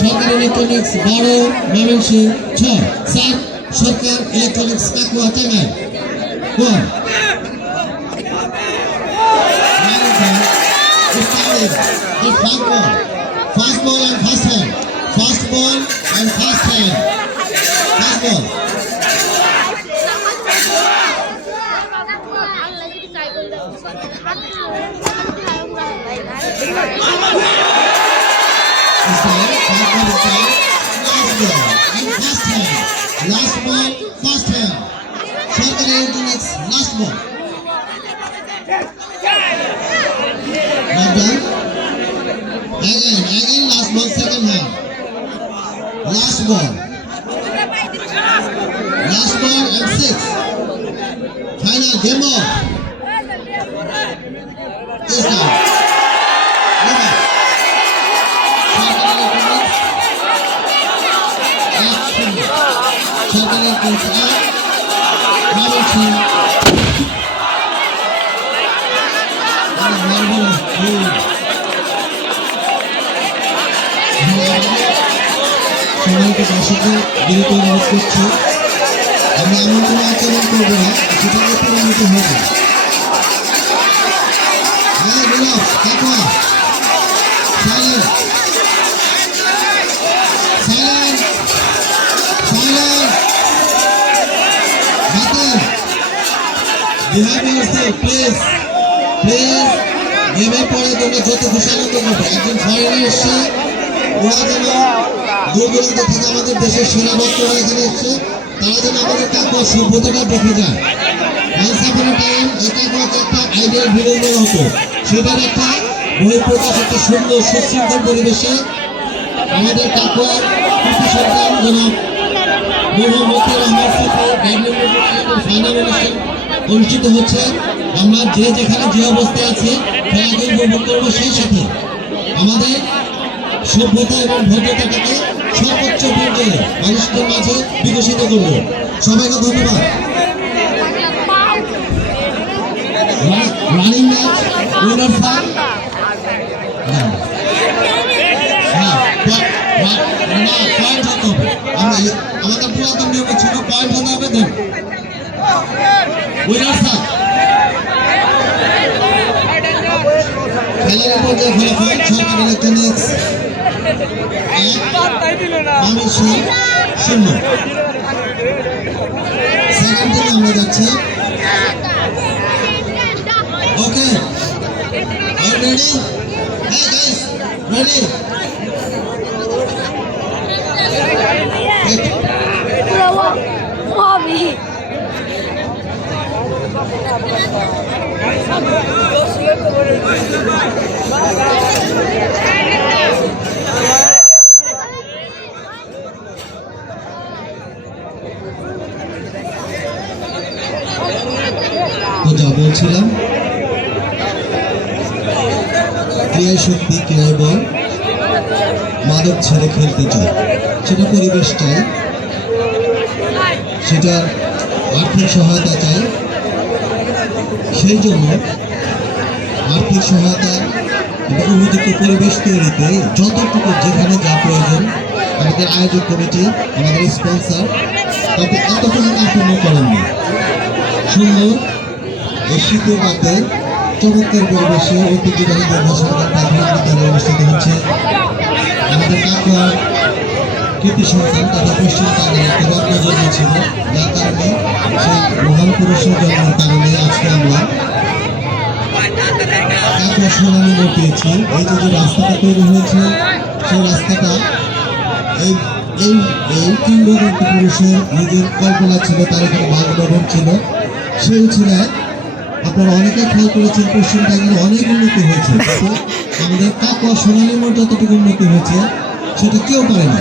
Sarkar electronics 12 Mymensingh 6 sir Sarkar electronics Kakua Tangail Fast ball and fast hand. Fast ball and fast hand. Fast ball. Last ball, fast hand. Sharkar Electronics, last ball. Not done. Again, last ball, second hand. Last ball. Last ball and 6. Final game off. Is done. Sharkar Electronics out. Mয়মনসিংহ. সবাইকে দর্শকদের বিরত অনুরোধ করছি, আমরা এমন কোনো আচরণ করবো না সেটাকে প্রমাণিত হবে। গেমের পরে তোমরা যত খুশি আনন্দ করবে। একজন ফরেনার এসছে, ওরা যেন দূর দূরান্ত থেকে আমাদের দেশের সেরা বক্তরা এখানে এসছে, তারা যেন আমাদের কাকুয়ার সভ্যতাটা দেখে যায়। ওয়ান্স আপন আ টাইম এই কাকুয়াকে একটা আইডিয়াল বিনোদন হতো, সেটার একটা বহিঃপ্রকাশ একটা সুন্দর সুশৃঙ্খল পরিবেশে আমাদের কাকুয়ার কৃতি সন্তান জনাব মরহুম মতিউর রহমান সিপি ব্যাডমিন্টন টুর্নামেন্টের ফাইনাল অনুষ্ঠান অনুষ্ঠিত হচ্ছে। আমরা যে যেখানে যে অবস্থায় আছি খেলাকে উপভোগ করবো, সেই সাথে আমাদের সভ্যতা এবং ভদ্রতাটাকে সর্বোচ্চ পর্যায়ে মানুষদের মাঝে বিকশিত করব। সবাইকে ধন্যবাদ। Running match winner sir point হতে হবে। আমাদের পুরাতন নিয়ম ছিল পয়েন্ট হতে হবে, দেন উইনার স্যার। খেলার পর্যায়ে ফলাফল সরকার ইলেকট্রনিক্স 1, ময়মনসিংহ 0। সেকেন্ড দিনে আমরা যাচ্ছি। ওকে, আর রেডি? হ্যাঁ গাইস, রেডি? যা বলছিলাম, ক্রিয়া শক্তি, ক্রিয়ায় বল, মাদক ছেড়ে খেলতে চায়, সেটা পরিবেশ চাই, সেটা আর্থিক সহায়তা চাই। সেই জন্য আর্থিক সহায়তা এবং উপযুক্ত পরিবেশ তৈরিতে যতটুকু যেখানে যা প্রয়োজন আমাদের আয়োজক কমিটি, আমাদের স্পন্সর তাতে এতটুকু কার্পণ্য করেননি। সুন্দর এই শীতের রাতে চমৎকার পরিবেশে ঐতিহ্যবাহী সরকার প্রাথমিক বিদ্যালয়ে অনুষ্ঠিত হচ্ছে আমাদের কাকুয়ার কৃতি সন্তান তথা পশ্চিম টাঙ্গাইলকে রত্ন জন্মেছিল, যার কারণে সেই মহান পুরুষের জন্মের কারণে আজকে আমরা কাকুয়া সোনালী মোড় পেয়েছি। এই যে রাস্তাটা তৈরি হয়েছে, সেই রাস্তাটা এই কিংবদন্তি পুরুষের নিজের কল্পনা ছিল, তার এখানে বাগভবন ছিল, সেই উচিলায় আপনারা অনেকে খেয়াল করেছেন পশ্চিম টাঙ্গাইলে অনেক উন্নতি হয়েছে, কিন্তু আমাদের কাকুয়া সোনালী মোড় যতটুকু উন্নতি হয়েছে সেটা কেউ পারে না।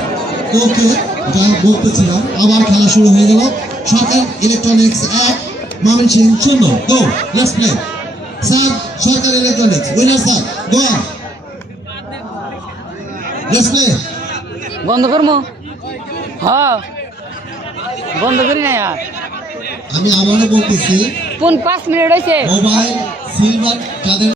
তো ওকে যা বলতেছিলাম, আবার খেলা শুরু হয়ে গেল। Sarkar Electronics 1, Mymensingh 0 go let's play sir Sarkar Electronics winner sir go on let's play বন্ধ করবো হ্যাঁ বন্ধ করি না আর আমি আবারও বলতেছি কোন 5 মিনিট হয়েছে মোবাইল সিলভার যাদের